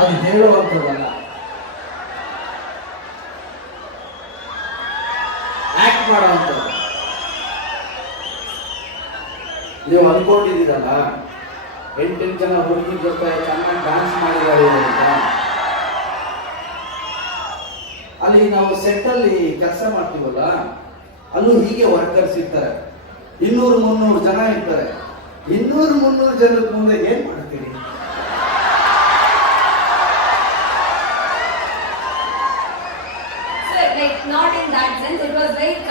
ಅದು ಹೇಳುವಂಥದ್ದಲ್ಲ ಆಕ್ಟ್ ಮಾಡುವಂಥದ್ದು. ನೀವು ಅನ್ಕೊಂಡಿದ್ದೀರಲ್ಲ, ಎಂಟೆಂಟು ಜನ ಹುಡುಗಿ ಜೊತೆ ಚೆನ್ನಾಗಿ ಡ್ಯಾನ್ಸ್ ಮಾಡಿದ್ದಾರೆ ಅಂತ. ಅಲ್ಲಿ ನಾವು ಸೆಟ್ ಅಲ್ಲಿ ಕೆಲಸ ಮಾಡ್ತೀವಲ್ಲ, ಅಲ್ಲೂ ಹೀಗೆ ವರ್ಕರ್ಸ್ ಇರ್ತಾರೆ. ಇನ್ನೂರು ಮುನ್ನೂರು ಜನ ಇರ್ತಾರೆ. ಇನ್ನೂರು ಮುನ್ನೂರು ಜನದ ಮುಂದೆ ಏನು ಮಾಡ್ತೀರಿ?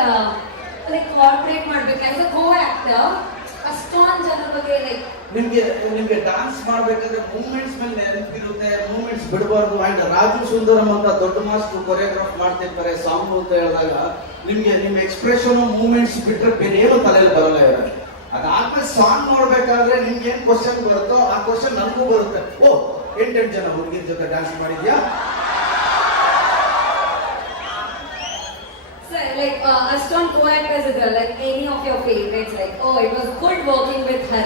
Was ಕಾರ್ಪೊರೇಟ್ ಮಾಡ್ಬೇಕು. As a co-actor. ಅಷ್ಟೊಂದು ಜನರ ಬಗ್ಗೆ ಲೈಕ್ ನಿಮ್ಗೆ ನಿಮ್ಗೆ ಡಾನ್ಸ್ ಮಾಡ್ಬೇಕಾದ್ರೆ ಮೂವ್ಮೆಂಟ್ಸ್ ಮೇಲೆ ನೆನಪಿರುತ್ತೆ ಮೂವ್ಮೆಂಟ್ಸ್ ಬಿಡಬಾರ್ದು. ಅಂಡ್ ರಾಜು ಸುಂದರಂ ಅಂತ ದೊಡ್ಡ ಮಾಸ್ಟರ್ ಕೊರಿಯೋಗ್ರಾಫ್ ಮಾಡ್ತಿರ್ತಾರೆ ಸಾಂಗ್ ಅಂತ ಹೇಳಿದಾಗ, ನಿಮ್ಗೆ, ನಿಮ್ಮ ಎಕ್ಸ್ಪ್ರೆಷನ್ ಮೂವ್ಮೆಂಟ್ಸ್ ಬಿಟ್ಟರೆ ಬೇರೆ ಏನು ತಲೆಯಲ್ಲಿ ಬರಲ್ಲ ಇರೋದು ಅದಾದ್ಮೇಲೆ ಸಾಂಗ್ ನೋಡ್ಬೇಕಾದ್ರೆ ನಿಮ್ಗೆ ಏನ್ ಕ್ವಶನ್ ಬರುತ್ತೋ, ಆ ಕ್ವಶನ್ ನನಗೂ ಬರುತ್ತೆ. ಓ, ಎಂಟೆಂಟು ಜನ ಹುಡುಗಿನ ಜೊತೆ ಡ್ಯಾನ್ಸ್ ಮಾಡಿದ್ಯಾ?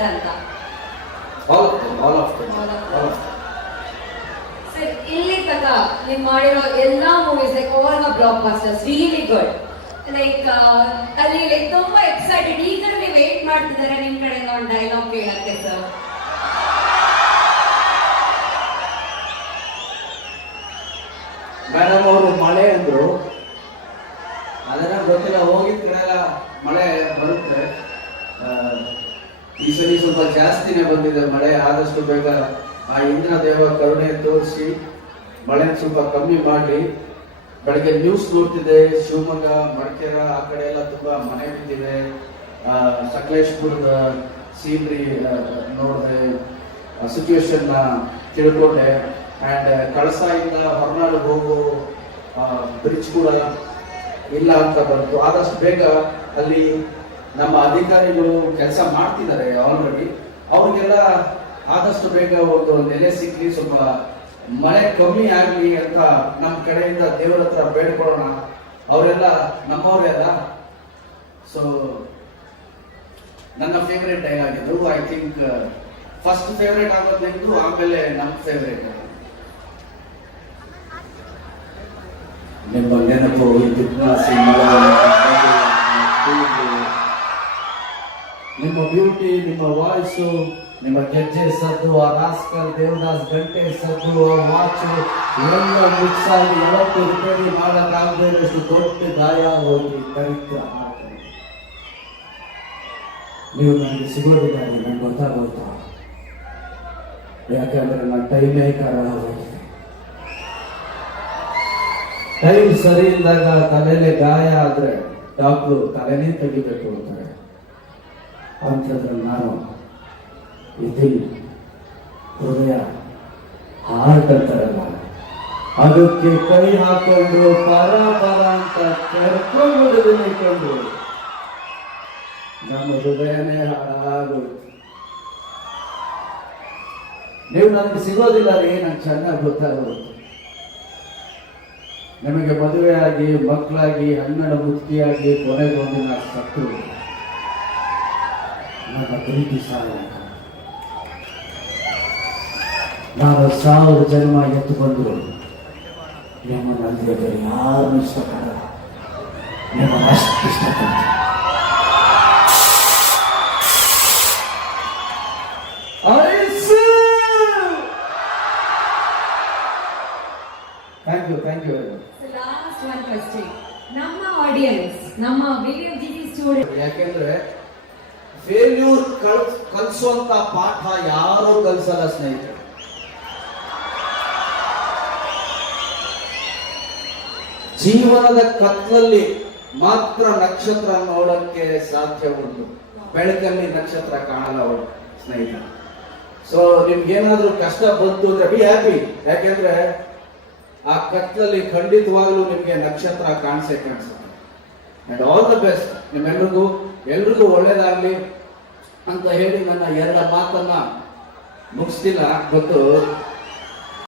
ಅಂತ. All of them all of them All of them. All of sir ಇಲ್ಲಿ ತನಕ ನೀವು ಮಾಡಿರೋ ಎಲ್ಲ movies like all the blockbusters really good like ಅಲ್ಲಿ ಲೈಕ್ ತುಂಬಾ ಎಕ್ಸೈಟೆಡ್ ಈ ನೀವು ವೇಟ್ ಮಾಡ್ತಿದ್ದಾರೆ ನಿಮ್ಮ ಕಡೆಯಿಂದ ಒಂದು ಡೈಲಾಗ್ ಕೇಳಕ್ಕೆ ಸರ್ ಮೇಡಮ್ ಅವರು ಮಳೆ ಅಂದ್ರು ಅದನ್ನ ಗೊತ್ತಿಲ್ಲ ಹೋಗಿದ ಕಡೆ ಎಲ್ಲ ಮಳೆ ಬರುತ್ತೆ ಆ, ಸರಿ ಸ್ವಲ್ಪ ಜಾಸ್ತಿನೇ ಬಂದಿದೆ. ಮಳೆ ಆದಷ್ಟು ಬೇಗ ಆ ಇಂದ್ರ ದೇವ ಕರುಣೆ ತೋರಿಸಿ ಮಳೆ ಸ್ವಲ್ಪ ಕಮ್ಮಿ ಮಾಡಿ ಬೆಳಗ್ಗೆ ನ್ಯೂಸ್ ನೋಡ್ತಿದೆ ಶಿವಮೊಗ್ಗ, ಮಡಿಕೇರ, ಆ ಕಡೆ ಎಲ್ಲ ತುಂಬಾ ಮನೆ ಬಿದ್ದಿದೆ. ಸಕಲೇಶ್ಪುರದ ಸೀನ್ರಿ ನೋಡಿದೆ ಸಿಚುವೇಶನ್ ತಿಳ್ಕೊಂಡೆ. ಅಂಡ್ ಕಳಸಾಯಿಂದ ಹೊರನಾಡು ಹೋಗೋ ಬ್ರಿಡ್ಜ್ ಕೂಡ ಇಲ್ಲ ಅಂತ ಬಂತು. ಆದಷ್ಟು ಬೇಗ ಅಲ್ಲಿ ನಮ್ಮ ಅಧಿಕಾರಿಗಳು ಕೆಲಸ ಮಾಡ್ತಿದ್ದಾರೆ ಆಲ್ರೆಡಿ ಅವ್ರಿಗೆಲ್ಲ ಆದಷ್ಟು ಬೇಗ ಒಂದು ನೆಲೆ ಸಿಕ್ಲಿ ಸ್ವಲ್ಪ ಮಳೆ ಕಮ್ಮಿ ಆಗ್ಲಿ ಅಂತ ನಮ್ಮ ಕಡೆಯಿಂದ ದೇವರ ಹತ್ರ ಬೇಡ್ಕೊಳ್ಳೋಣ. ಅವರೆಲ್ಲ ನಮ್ಮವರೇ ಅಲ್ಲ. ಸೊ ನನ್ನ ಫೇವ್ರೇಟ್ ಡೈಲಾಗ್ ಇದು ಐ ಥಿಂಕ್ ಫಸ್ಟ್ ಫೇವ್ರೇಟ್ ಆಗೋದಿದ್ದು ಆಮೇಲೆ ನಮ್ಮ ಫೇವ್ರೇಟ್ ನಿಮ್ಮ ನೆನಪು ಜಿಜ್ಞಾಸೆ ಬ್ಯೂಟಿ, ನಿಮ್ಮ ವಾಯ್ಸು, ನಿಮ್ಮ ಗೆಜ್ಜೆ ಸದ್ದು, ಆ ರಾಸ್ಕಲ್ ದೇವದಾಸ್ ಗಂಟೆ ಸದ್ದು, ಆ ವಾಚು ಇವೆಲ್ಲ ಮಿಕ್ಸ್ ಆಗಿ ಯಾವತ್ತು ರಿಪೇರಿ ಮಾಡೋಕ್ಕಾಗದೇ ಇರೋಷ್ಟು ದೊಡ್ಡ ಗಾಯ ಹೋಗಿ ಮಾಡ್ತಾರೆ ನೀವು ನನಗೆ ಸಿಗೋದಿಲ್ಲ ನನಗೆ ಗೊತ್ತಾಗೋಯ್ತು. ಯಾಕಂದ್ರೆ ನನ್ನ ಟೈಮೇ ಕಾರಣ ಹೋಗಿದೆ ಟೈಮ್ ಸರಿ ಇಲ್ಲದಾಗ ತಲೆಯಲ್ಲಿ ಗಾಯ ಆದ್ರೆ ಡಾಕ್ಟ್ರು ತಲೆನೇ ತೆಗಿಬೇಕು ಅಂತಾರೆ. ಅಂಥದ್ರಲ್ಲಿ ನಾನು ಇದ್ದೀನಿ. ಹೃದಯ ಹಾರ್ಟ್ ಅದಕ್ಕೆ ಕೈ ಹಾಕೊಂಡು ಪರ ಪರ ಅಂತ ಕರ್ಕೊಂಡು ಕಂಡು. ನಮ್ಮ ಹೃದಯನೇ ಹಾಳಾಗೋಯ್ತು ನೀವು ನನಗೆ ಸಿಗೋದಿಲ್ಲ ರೀ, ನಂಗೆ ಚೆನ್ನಾಗಿ ಗೊತ್ತಾಗೋದು. ನಿಮಗೆ ಮದುವೆಯಾಗಿ, ಮಕ್ಕಳಾಗಿ, ಹನ್ನೆರಡು ಮುದುಕಿಯಾಗಿ ಕೊನೆಗೆ ಒಂದಿನ ಸತ್ತು ನನ್ನ ಪ್ರೀತಿ ಸಾಲ ನಾನು ಸಾವಿರ ಜನ್ಮ ಎತ್ತುಕೊಂಡು ನಿಮ್ಮ ನಂದಿಯ ಬೇರೆ ಯಾರು ಇಷ್ಟಪಡಲ್ಲ ನಿಮ್ಮ ಅಷ್ಟು ಇಷ್ಟಪಡ್ತೀನಿ thank you thank you last one question ನಮ್ಮ ಆಡಿಯನ್ಸ್ ನಮ್ಮ ವಿಡಿಯೋ ಜಿ ಟಿ ಸ್ಟುಡಿಯೋ ಯಾಕೆಂದ್ರೆ ಫೇಲ್ಯೂರ್ ಕಲ್ ಕಲಿಸುವಂತ ಪಾಠ ಯಾರೂ ಕಲಿಸಲ್ಲ ಸ್ನೇಹಿತರು. ಜೀವನದ ಕತ್ಲಲ್ಲಿ ಮಾತ್ರ ನಕ್ಷತ್ರ ನೋಡಕ್ಕೆ ಸಾಧ್ಯ ಉಂಟು. ಬೆಳಕಲ್ಲಿ ನಕ್ಷತ್ರ ಕಾಣಲ್ಲ ಅವರು ಸ್ನೇಹಿತ ಸೊ ನಿಮ್ಗೇನಾದ್ರೂ ಕಷ್ಟ ಬಂತು ಅಂದ್ರೆ ಬಿ ಹ್ಯಾಪಿ ಯಾಕೆಂದ್ರೆ ಆ ಕತ್ಲಲ್ಲಿ ಖಂಡಿತವಾಗ್ಲೂ ನಿಮ್ಗೆ ನಕ್ಷತ್ರ ಕಾಣಿಸೇ ಕಾಣಿಸುತ್ತೆ. ಆಲ್ ದ ಬೆಸ್ಟ್ ನಿಮ್ಮೆಲ್ರಿಗೂ ಎಲ್ರಿಗೂ ಒಳ್ಳೇದಾಗ್ಲಿ ಅಂತ ಹೇಳಿ ನನ್ನ ಎರಡ ಮಾತನ್ನ ಮುಗಿಸ್ತಿಲ್ಲ. ಗೊತ್ತು?